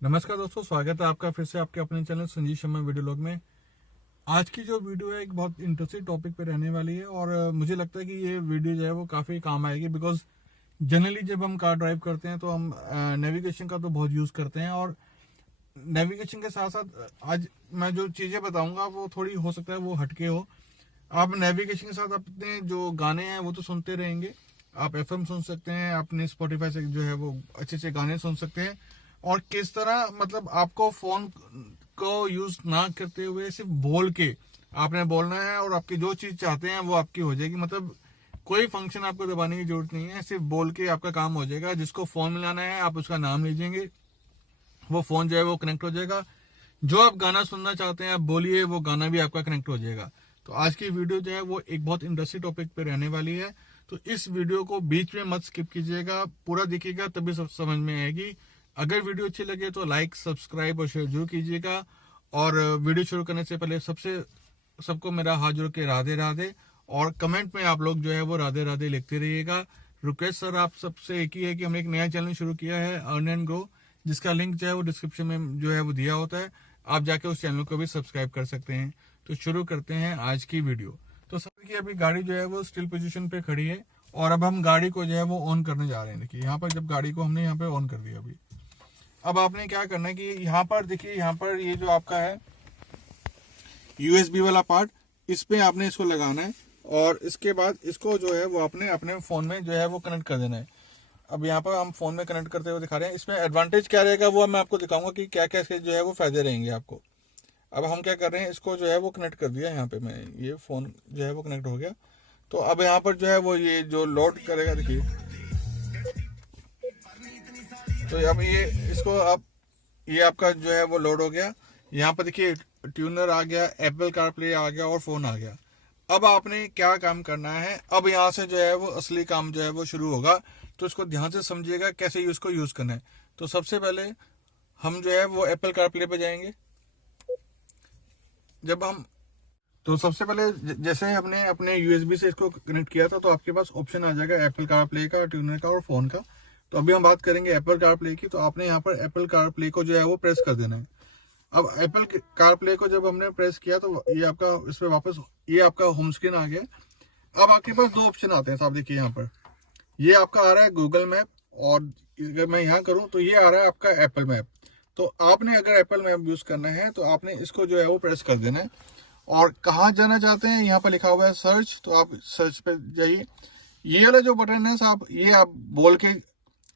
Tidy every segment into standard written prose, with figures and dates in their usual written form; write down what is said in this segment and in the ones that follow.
नमस्कार दोस्तों, स्वागत है आपका फिर से आपके अपने channel Sanjeev Sharma video log में। आज की जो वीडियो है एक बहुत इंटरेस्टिंग टॉपिक पे रहने वाली है और मुझे लगता है कि ये वीडियो जो है वो काफ़ी काम आएगी। बिकॉज जनरली जब हम कार ड्राइव करते हैं तो हम नेविगेशन का तो बहुत यूज़ करते हैं, और नेविगेशन के साथ साथ आज मैं जो चीज़ें बताऊंगा वो थोड़ी हो सकता है वो हटके हो। आप नेविगेशन के साथ अपने जो गाने हैं वो तो सुनते रहेंगे। आप एफएम सुन सकते हैं, अपने स्पॉटिफाई से जो है वो अच्छे अच्छे गाने सुन सकते हैं। और किस तरह मतलब आपको फोन को यूज ना करते हुए सिर्फ बोल के आपने बोलना है, और आपकी जो चीज चाहते हैं वो आपकी हो जाएगी। मतलब कोई फंक्शन आपको दबाने की जरूरत नहीं है, सिर्फ बोल के आपका काम हो जाएगा। जिसको फोन मिलाना है आप उसका नाम लीजिएंगे, वो फोन जो है वो कनेक्ट हो जाएगा। जो आप गाना सुनना चाहते हैं आप बोलिए, वो गाना भी आपका कनेक्ट हो जाएगा। तो आज की वीडियो जो है वो एक बहुत इंटरेस्टिंग टॉपिक पे रहने वाली है। तो इस वीडियो को बीच में मत स्किप कीजिएगा, पूरा देखिएगा तभी सब समझ में आएगी। अगर वीडियो अच्छी लगे तो लाइक, सब्सक्राइब और शेयर जरूर कीजिएगा। और वीडियो शुरू करने से पहले सबको मेरा हाथ जोड़ के राधे राधे, और कमेंट में आप लोग जो है वो राधे राधे लिखते रहिएगा। रिक्वेस्ट सर आप सबसे एक ही है कि हमने एक नया चैनल शुरू किया है, अर्न एंड ग्रो, जिसका लिंक जो है वो डिस्क्रिप्शन में जो है वो दिया होता है। आप जाके उस चैनल को भी सब्सक्राइब कर सकते हैं। तो शुरू करते हैं आज की वीडियो। तो सर की अभी गाड़ी जो है वो स्टिल पोजीशन पे खड़ी है, और अब हम गाड़ी को जो है वो ऑन करने जा रहे हैं। देखिए यहाँ पर जब गाड़ी को हमने यहाँ पे ऑन कर दिया, अभी अब आपने क्या करना है कि यहाँ पर देखिए, यहाँ पर ये जो आपका है यूएसबी वाला पार्ट, इस पे आपने इसको लगाना है, और इसके बाद इसको जो है वो आपने अपने फोन में जो है वो कनेक्ट कर देना है। अब यहाँ पर हम फोन में कनेक्ट करते हुए दिखा रहे हैं। इसमें एडवांटेज क्या रहेगा वो मैं आपको दिखाऊंगा कि क्या क्या इसके जो है वो फायदे रहेंगे आपको। अब हम क्या कर रहे हैं, इसको जो है वो कनेक्ट कर दिया यहाँ पे, मैं ये फोन जो है वो कनेक्ट हो गया। तो अब यहाँ पर जो है वो ये जो लोड करेगा, देखिए तो अब ये इसको अब ये आपका जो है वो लोड हो गया। यहाँ पर देखिए ट्यूनर आ गया, एप्पल कारप्ले आ गया और फोन आ गया। अब आपने क्या काम करना है, अब यहाँ से जो है वो असली काम जो है वो शुरू होगा। तो इसको ध्यान से समझिएगा कैसे इसको यूज करना है। तो सबसे पहले हम जो है वो एप्पल कारप्ले पे जाएंगे। जब हम तो सबसे पहले जैसे हमने अपने यूएसबी से इसको कनेक्ट किया था, तो आपके पास ऑप्शन आ जाएगा एप्पल कारप्ले का, ट्यूनर का और फोन का। तो अभी हम बात करेंगे एप्पल कारप्ले की। तो आपने यहाँ पर एप्पल कारप्ले को जो है वो प्रेस कर देना है। अब एप्पल कारप्ले को जब हमने प्रेस किया तो ये आपका इस पे वापस ये आपका होम स्क्रीन आ गया। अब आपके पास दो ऑप्शन आते हैं साहब, देखिए यहाँ पर ये आपका आ रहा है गूगल मैप, और अगर मैं यहाँ करूँ तो ये आ रहा है आपका एप्पल मैप। तो आपने अगर एप्पल मैप यूज करना है तो आपने इसको जो है वो प्रेस कर देना है, और कहाँ जाना चाहते हैं यहाँ पर लिखा हुआ है सर्च, तो आप सर्च पे जाइए। ये वाला जो बटन है साहब, ये आप बोल के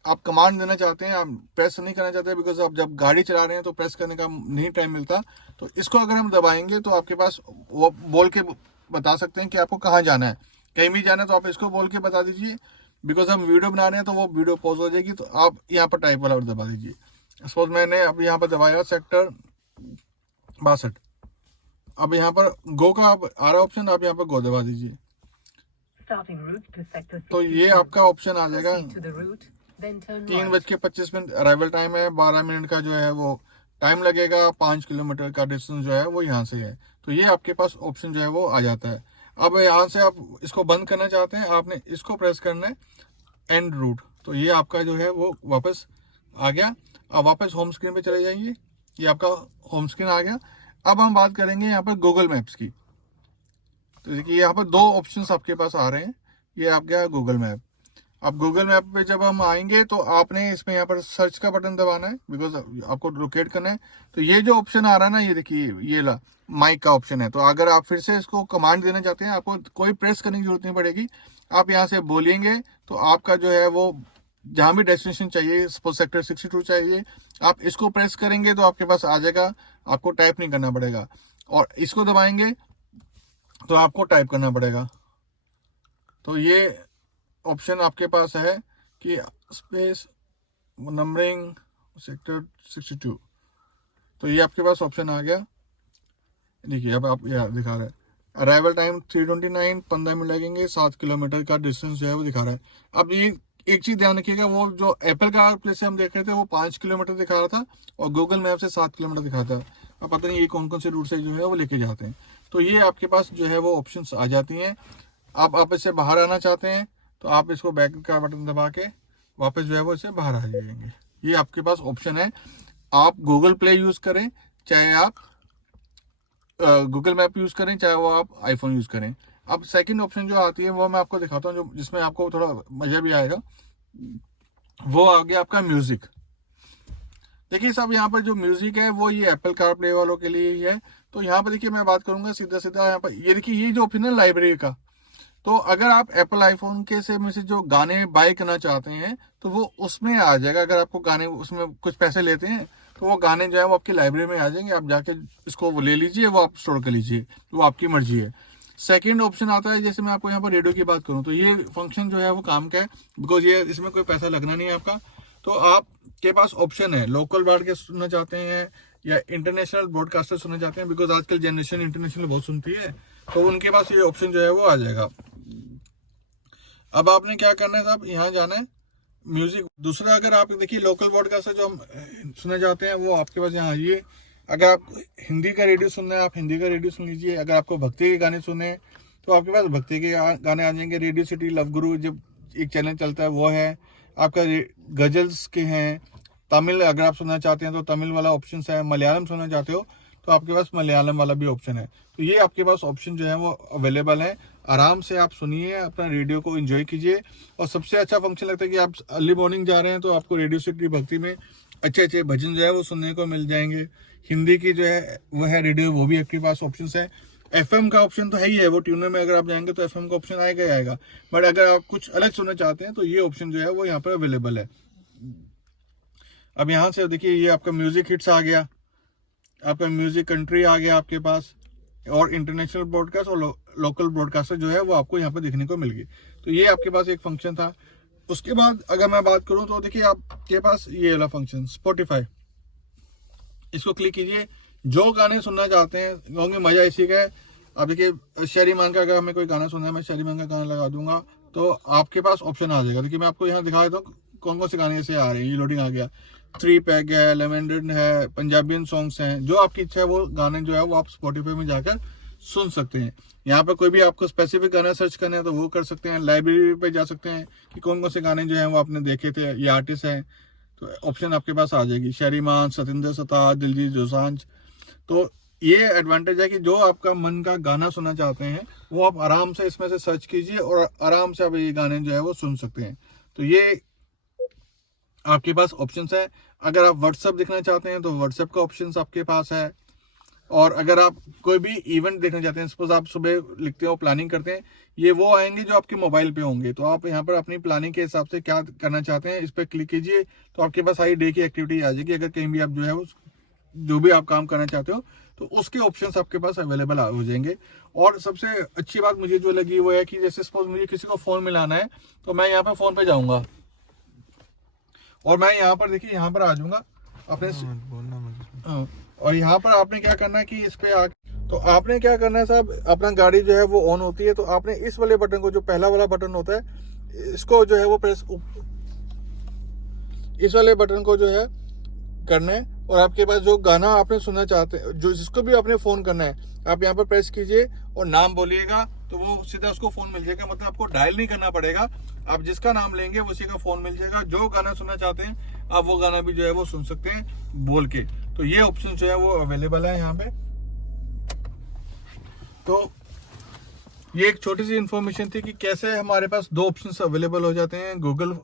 आप कमांड देना चाहते हैं, आप प्रेस नहीं करना चाहते, बिकॉज आप जब गाड़ी चला रहे हैं तो प्रेस करने का नहीं टाइम मिलता। तो इसको अगर हम दबाएंगे तो आपके पास वो बोल के बता सकते हैं कि आपको कहाँ जाना है। कहीं भी जाना है तो आप इसको बोल के बता दीजिए। बिकॉज हम वीडियो बना रहे हैं तो वो वीडियो पॉज हो जाएगी, तो आप यहाँ पर टाइप वाला दबा दीजिए। सपोज मैंने अब यहाँ पर दबाया सेक्टर 62। अब यहाँ पर गो का आप आ रहा ऑप्शन, आप यहाँ पर गो दबा दीजिए। तो ये आपका ऑप्शन आ जाएगा। 3:25 अराइवल टाइम है, 12 मिनट का जो है वो टाइम लगेगा, 5 किलोमीटर का डिस्टेंस जो है वो यहाँ से है। तो ये आपके पास ऑप्शन जो है वो आ जाता है। अब यहाँ से आप इसको बंद करना चाहते हैं, आपने इसको प्रेस करना है एंड रूट। तो ये आपका जो है वो वापस आ गया। अब वापस होम स्क्रीन पे चले जाइए, ये आपका होम स्क्रीन आ गया। अब हम बात करेंगे यहाँ पर गूगल मैप्स की। तो देखिए यहाँ पर दो ऑप्शंस आपके पास आ रहे हैं, ये आप गया गूगल मैप। अब गूगल मैप पे जब हम आएंगे तो आपने इसमें यहाँ पर सर्च का बटन दबाना है, बिकॉज आपको लोकेट करना है। तो ये जो ऑप्शन आ रहा है ना, ये देखिए ये ला माइक का ऑप्शन है। तो अगर आप फिर से इसको कमांड देना चाहते हैं, आपको कोई प्रेस करने की जरूरत नहीं पड़ेगी। आप यहाँ से बोलेंगे तो आपका जो है वो जहाँ भी डेस्टिनेशन चाहिए, सपोज सेक्टर 62 चाहिए, आप इसको प्रेस करेंगे तो आपके पास आ जाएगा, आपको टाइप नहीं करना पड़ेगा। और इसको दबाएंगे तो आपको टाइप करना पड़ेगा। तो ये ऑप्शन आपके पास है कि स्पेस नंबरिंग सेक्टर 62। तो ये आपके पास ऑप्शन आ गया। देखिए अब आप ये दिखा रहा है अराइवल टाइम 3:29, 15 मिनट लगेंगे, 7 किलोमीटर का डिस्टेंस जो है वो दिखा रहा है। अब ये एक चीज ध्यान रखिएगा, वो जो एप्पल का प्लेस से हम देख रहे थे वो 5 किलोमीटर दिखा रहा था, और गूगल मैप से 7 किलोमीटर दिखाता है। अब पता नहीं ये कौन कौन से रूट से जो है वो लेके जाते हैं। तो ये आपके पास जो है वो ऑप्शन आ जाती हैं। अब आप इससे बाहर आना चाहते हैं तो आप इसको बैक का बटन दबा के वापस जो है वो इससे बाहर आ जाएंगे। ये आपके पास ऑप्शन है। आप गूगल प्ले यूज करें, चाहे आप गूगल मैप यूज करें, चाहे वो आप आईफोन यूज करें। अब सेकंड ऑप्शन जो आती है वो मैं आपको दिखाता हूँ, जो जिसमें आपको थोड़ा मजा भी आएगा। वो आ गया आपका म्यूजिक। देखिए साहब, यहाँ पर जो म्यूजिक है वो ये एप्पल कारप्ले वालों के लिए ही है। तो यहाँ पर देखिए मैं बात करूंगा सीधा सीधा, यहाँ पर ये देखिए ये जो ऑप्शन है लाइब्रेरी का। तो अगर आप एप्पल आईफोन के से में से जो गाने बाय करना चाहते हैं तो वो उसमें आ जाएगा। अगर आपको गाने उसमें कुछ पैसे लेते हैं तो वो गाने जो है वो आपकी लाइब्रेरी में आ जाएंगे, आप जाके इसको वो ले लीजिए, वो आप स्टोर कर लीजिए, वो आपकी मर्जी है। सेकंड ऑप्शन आता है, जैसे मैं आपको यहाँ पर रेडियो की बात करूँ तो ये फंक्शन जो है वो काम का है, बिकॉज ये इसमें कोई पैसा लगना नहीं है आपका। तो आपके पास ऑप्शन है, लोकल ब्रॉडकास्ट सुनना चाहते हैं या इंटरनेशनल ब्रॉडकास्टर सुनना चाहते हैं, बिकॉज आजकल जनरेशन इंटरनेशनल बहुत सुनती है, तो उनके पास ये ऑप्शन जो है वो आ जाएगा। अब आपने क्या करना है साहब, यहाँ जाना है म्यूजिक। दूसरा, अगर आप देखिए लोकल ब्रॉडकास्टर जो हम सुनना चाहते हैं वो आपके पास यहाँ आइए। अगर आप हिंदी का रेडियो सुनना है, आप हिंदी का रेडियो सुन लीजिए। अगर आपको भक्ति के गाने सुने तो आपके पास भक्ति के गाने आ जाएंगे। रेडियो सिटी लव गुरु जब एक चैनल चलता है वो है आपका। गजल्स के हैं। तमिल अगर आप सुनना चाहते हैं तो तमिल वाला ऑप्शन है। मलयालम सुनना चाहते हो तो आपके पास मलयालम वाला भी ऑप्शन है। तो ये आपके पास ऑप्शन जो है वो अवेलेबल है। आराम से आप सुनिए, अपना रेडियो को एंजॉय कीजिए। और सबसे अच्छा फंक्शन लगता है कि आप अर्ली मॉर्निंग जा रहे हैं तो आपको रेडियो सिटी भक्ति में अच्छे अच्छे भजन जो है वो सुनने को मिल जाएंगे। हिंदी की जो है वो है रेडियो, वो भी आपके पास ऑप्शन है। एफएम का ऑप्शन तो है ही है, वो ट्यूनर में अगर आप जाएंगे तो एफएम का ऑप्शन आएगा ही आएगा। बट अगर आप कुछ अलग सुनना चाहते हैं तो ये ऑप्शन जो है वो यहाँ पर अवेलेबल है। अब यहाँ से देखिए ये आपका म्यूजिक हिट्स आ गया, आपका म्यूजिक कंट्री आ गया आपके पास, और इंटरनेशनल ब्रॉडकास्ट और लोकल ब्रॉडकास्टर जो है वो आपको यहाँ पे देखने को मिल गई। तो ये आपके पास एक फंक्शन था। उसके बाद अगर मैं बात करूँ तो देखिए आपके पास ये वाला फंक्शन स्पॉटिफाई, इसको क्लिक कीजिए। जो गाने सुनना चाहते हैं, क्योंकि मजा इसी का है। आप देखिए शहरी मान का, अगर हमें कोई गाना सुनना है, मैं शहरी मान का गाना लगा दूंगा तो आपके पास ऑप्शन आ जाएगा। देखिए मैं आपको यहाँ दिखा देता हूँ कौन कौन से गाने ऐसे आ रहे हैं। ये लोडिंग आ गया, 3 पैक है, लेवेंडर है, पंजाबियन सॉन्ग्स हैं। जो आपकी इच्छा है वो गाने जो है वो आप स्पॉटिफाई में जाकर सुन सकते हैं। यहाँ पर कोई भी आपको स्पेसिफिक गाना सर्च करना है तो वो कर सकते हैं। लाइब्रेरी पे जा सकते हैं कि कौन कौन से गाने जो हैं वो आपने देखे थे, ये आर्टिस्ट हैं, तो ऑप्शन आपके पास आ जाएगी। शहरी मान, सतिंदर सरताज, दिलजीत दोसांझ। तो ये एडवांटेज है कि जो आपका मन का गाना सुनना चाहते हैं वो आप आराम से इसमें से सर्च कीजिए और आराम से आप ये गाने जो है वो सुन सकते हैं। तो ये आपके पास ऑप्शंस है। अगर आप व्हाट्सएप देखना चाहते हैं तो व्हाट्सएप का ऑप्शंस आपके पास है। और अगर आप कोई भी इवेंट देखना चाहते हैं, सपोज आप सुबह लिखते हो, प्लानिंग करते हैं, ये वो आएंगे जो आपके मोबाइल पे होंगे। तो आप यहाँ पर अपनी प्लानिंग के हिसाब से क्या करना चाहते हैं इस पर क्लिक कीजिए, तो आपके पास सारी डे की एक्टिविटी आ जाएगी। अगर कहीं भी आप जो है जो भी आप काम करना चाहते हो तो उसके ऑप्शंस आपके पास अवेलेबल हो जाएंगे। और सबसे अच्छी बात मुझे जो लगी वो है कि जैसे सपोज मुझे किसी को फोन मिलाना है तो मैं यहाँ पे फोन पे जाऊंगा और मैं यहाँ पर देखिए यहाँ पर आ जाऊंगा अपने और यहाँ पर आपने क्या करना है कि इस पे आके तो आपने क्या करना है साहब, अपना गाड़ी जो है वो ऑन होती है तो आपने इस वाले बटन को, जो पहला वाला बटन होता है, इसको जो है वो प्रेस, इस वाले बटन को जो है करना है। और आपके पास जो गाना आपने सुनना चाहते हैं, जो जिसको भी आपने फोन करना है, आप यहाँ पर प्रेस कीजिए और नाम बोलिएगा तो वो सीधा उसको फोन मिल जाएगा। मतलब आपको डायल नहीं करना पड़ेगा, आप जिसका नाम लेंगे उसी का फोन मिल जाएगा। जो गाना सुनना चाहते हैं आप वो गाना भी जो है वो सुन सकते हैं बोल के। तो ये ऑप्शन जो है वो अवेलेबल है यहाँ पे। तो ये एक छोटी सी इंफॉर्मेशन थी कि कैसे हमारे पास दो ऑप्शंस अवेलेबल हो जाते हैं। गूगल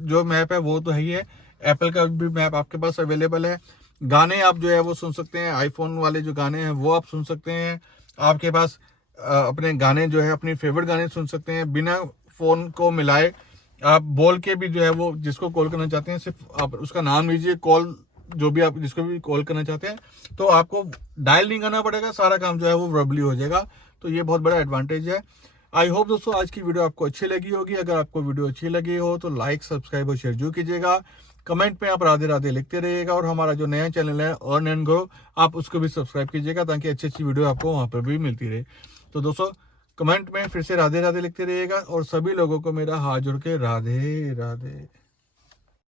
जो मैप है वो तो है ही है, एप्पल का भी मैप आपके पास अवेलेबल है। गाने आप जो है वो सुन सकते हैं, आईफोन वाले जो गाने हैं वो आप सुन सकते हैं। आपके पास अपने गाने जो है, अपनी फेवरेट गाने सुन सकते हैं बिना फोन को मिलाए। आप बोल के भी जो है वो जिसको कॉल करना चाहते हैं सिर्फ आप उसका नाम लीजिए, कॉल जो भी आप जिसको भी कॉल करना चाहते हैं तो आपको डायल नहीं करना पड़ेगा, सारा काम जो है वो वर्बली हो जाएगा। तो ये बहुत बड़ा एडवांटेज है। आई होप दोस्तों आज की वीडियो आपको अच्छी लगी होगी। अगर आपको वीडियो अच्छी लगी हो तो लाइक, सब्सक्राइब और शेयर जरूर कीजिएगा। कमेंट में आप राधे राधे लिखते रहिएगा और हमारा जो नया चैनल है अर्न एंड ग्रो, आप उसको भी सब्सक्राइब कीजिएगा ताकि अच्छी अच्छी वीडियो आपको वहां पर भी मिलती रहे। तो दोस्तों कमेंट में फिर से राधे राधे लिखते रहिएगा और सभी लोगों को मेरा हाथ जोड़ के राधे राधे।